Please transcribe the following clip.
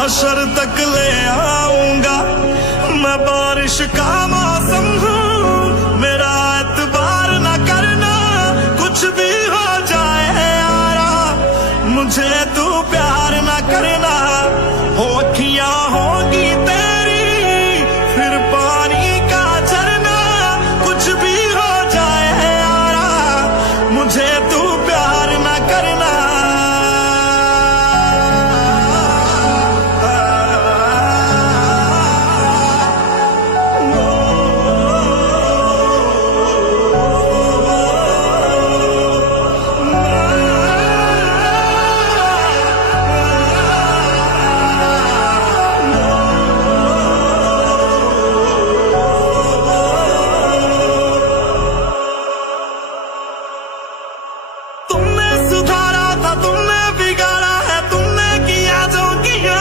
हशर तक ले आऊंगा। मैं बारिश का मौसम हूँ, मेरा एतबार न करना, कुछ भी हो जाए यारा मुझे